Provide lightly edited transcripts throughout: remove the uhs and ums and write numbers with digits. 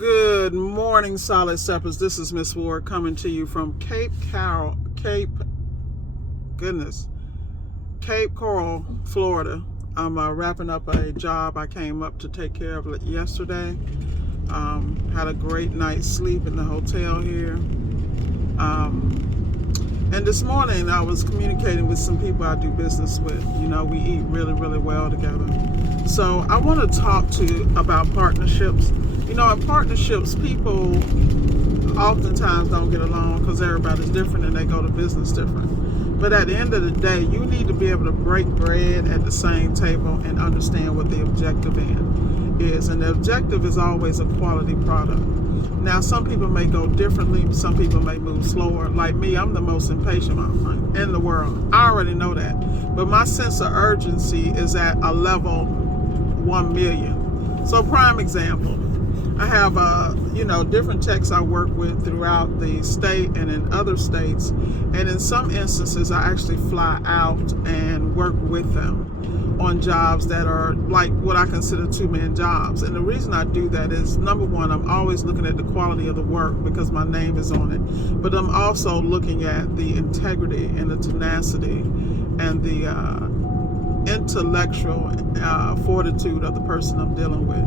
Good morning, Solid Steppers. This is Miss Ward coming to you from Cape Coral, Florida. I'm wrapping up a job I came up to take care of yesterday. Had a great night's sleep in the hotel here. And this morning I was communicating with some people I do business with. You know, we eat really, really well together. So I want to talk to you about partnerships. You know, in partnerships, people oftentimes don't get along because everybody's different and they go to business different. But at the end of the day, you need to be able to break bread at the same table and understand what the objective is. And the objective is always a quality product. Now, some people may go differently. Some people may move slower. Like me, I'm the most impatient in the world. I already know that. But my sense of urgency is at a level 1 million. So prime example, I have different techs I work with throughout the state and in other states. And in some instances, I actually fly out and work with them on jobs that are like what I consider two-man jobs. And the reason I do that is, number one, I'm always looking at the quality of the work because my name is on it. But I'm also looking at the integrity and the tenacity and the intellectual fortitude of the person I'm dealing with.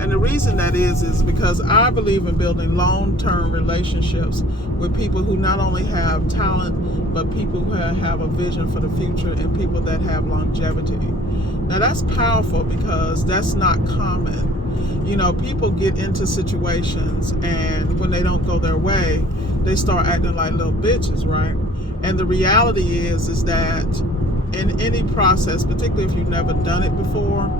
And the reason that is because I believe in building long-term relationships with people who not only have talent, but people who have a vision for the future and people that have longevity. Now that's powerful because that's not common. You know, people get into situations and when they don't go their way, they start acting like little bitches, right? And the reality is that in any process, particularly if you've never done it before,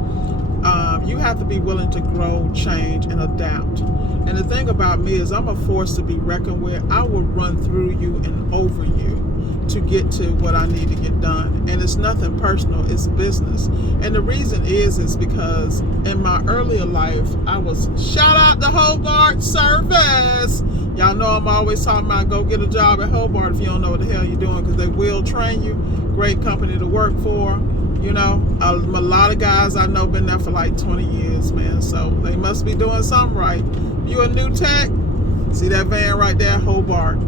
you have to be willing to grow, change, and adapt. And the thing about me is I'm a force to be reckoned with. I will run through you and over you to get to what I need to get done. And it's nothing personal, it's business. And the reason is because in my earlier life, I was, shout out to Hobart Service. Y'all know I'm always talking about go get a job at Hobart if you don't know what the hell you're doing, because they will train you. Great company to work for. You know, a lot of guys I know been there for like 20 years, man. So they must be doing something right. You a new tech? See that van right there, Hobart.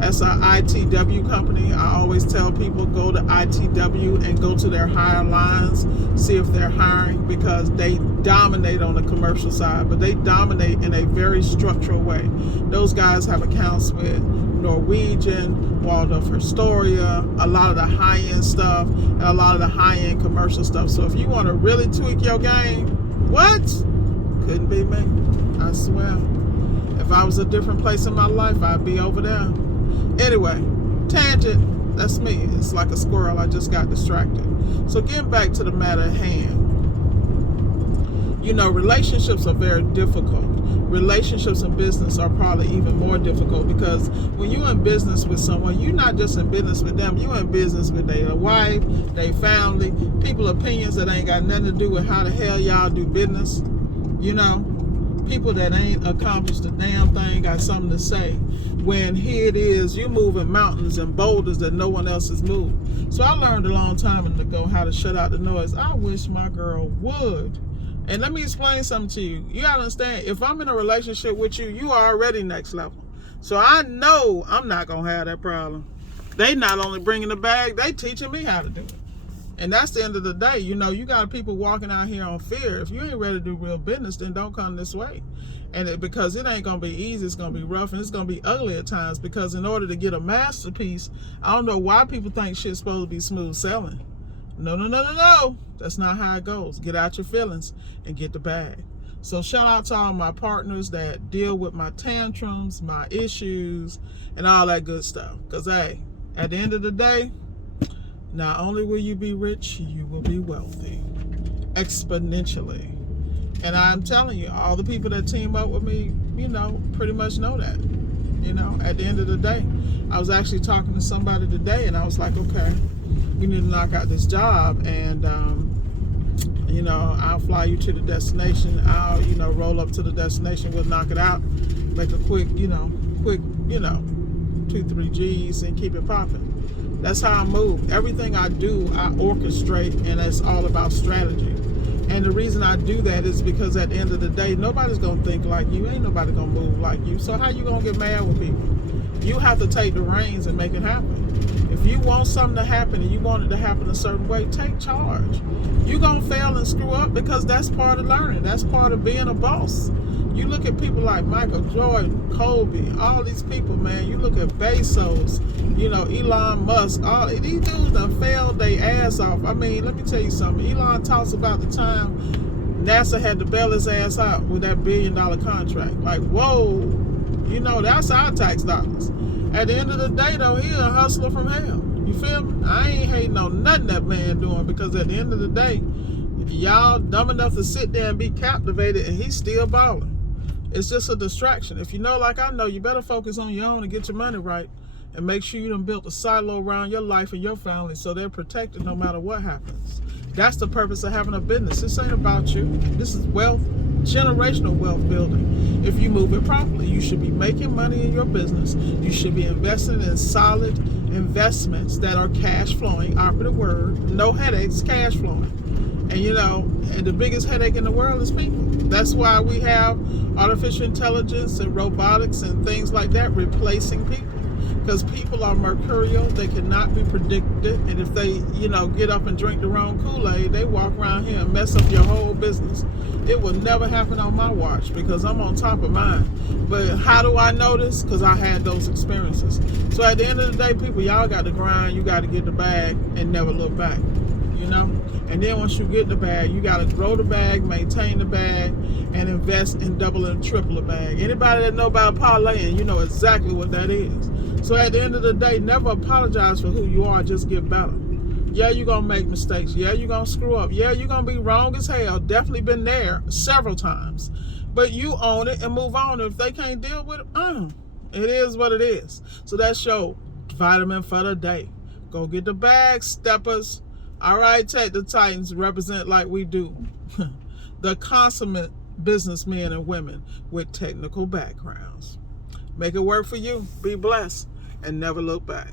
That's our ITW company. I always tell people go to ITW and go to their hire lines, see if they're hiring, because they dominate on the commercial side, but they dominate in a very structural way. Those guys have accounts with Norwegian, Waldorf Astoria, a lot of the high-end stuff, and a lot of the high-end commercial stuff. So if you want to really tweak your game, what? Couldn't be me, I swear. If I was a different place in my life, I'd be over there. Anyway, tangent, that's me. It's like a squirrel, I just got distracted. So getting back to the matter at hand, you know, relationships are very difficult. Relationships in business are probably even more difficult because when you're in business with someone, you're not just in business with them, you're in business with their wife, their family, people's opinions that ain't got nothing to do with how the hell y'all do business. You know, people that ain't accomplished a damn thing got something to say. When here it is, you're moving mountains and boulders that no one else has moved. So I learned a long time ago how to shut out the noise. I wish my girl would. And let me explain something to you. You gotta understand, if I'm in a relationship with you, you are already next level. So I know I'm not gonna have that problem. They not only bringing the bag, they teaching me how to do it. And that's the end of the day. You know, you got people walking out here on fear. If you ain't ready to do real business, then don't come this way. And because it ain't gonna be easy, it's gonna be rough, and it's gonna be ugly at times, because in order to get a masterpiece, I don't know why people think shit's supposed to be smooth sailing. No. That's not how it goes. Get out your feelings and get the bag. So shout out to all my partners that deal with my tantrums, my issues, and all that good stuff. Because, hey, at the end of the day, not only will you be rich, you will be wealthy. Exponentially. And I'm telling you, all the people that team up with me, you know, pretty much know that. You know, at the end of the day, I was actually talking to somebody today, and I was like, okay, you need to knock out this job, and you know, I'll fly you to the destination. I'll, you know, roll up to the destination. We'll knock it out, make a quick, 2-3 G's and keep it popping. That's how I move. Everything I do, I orchestrate, and it's all about strategy. And the reason I do that is because at the end of the day, nobody's going to think like you. Ain't nobody going to move like you. So how you going to get mad with people? You have to take the reins and make it happen. If you want something to happen and you want it to happen a certain way, take charge. You're going to fail and screw up because that's part of learning. That's part of being a boss. You look at people like Michael Jordan, Kobe, all these people, man. You look at Bezos, Elon Musk. All these dudes done failed their ass off. I mean, let me tell you something. Elon talks about the time NASA had to bail his ass out with that $1 billion contract. Like, whoa, that's our tax dollars. At the end of the day, though, he a hustler from hell. You feel me? I ain't hating on nothing that man doing, because at the end of the day, y'all dumb enough to sit there and be captivated, and he's still balling. It's just a distraction. If you know, like I know, you better focus on your own and get your money right, and make sure you done built a silo around your life and your family so they're protected no matter what happens. That's the purpose of having a business. This ain't about you. This is wealth, generational wealth building. If you move it properly, you should be making money in your business. You should be investing in solid investments that are cash flowing. Operative word, no headaches, cash flowing. And the biggest headache in the world is people. That's why we have artificial intelligence and robotics and things like that replacing people. Because people are mercurial, they cannot be predicted, and if they, get up and drink the wrong Kool-Aid, they walk around here and mess up your whole business. It will never happen on my watch because I'm on top of mine. But how do I know this? Because I had those experiences. So at the end of the day, people, y'all got to grind, you got to get the bag and never look back, And then once you get the bag, you got to grow the bag, maintain the bag, and invest in double and triple the bag. Anybody that know about parlaying, you know exactly what that is. So at the end of the day, never apologize for who you are, just get better. Yeah, you're going to make mistakes. Yeah, you're going to screw up. Yeah, you're going to be wrong as hell. Definitely been there several times. But you own it and move on. If they can't deal with it, it is what it is. So that's your vitamin for the day. Go get the bag, steppers. All right, take the Titans, represent like we do. The consummate businessmen and women with technical backgrounds. Make it work for you. Be blessed and never look back.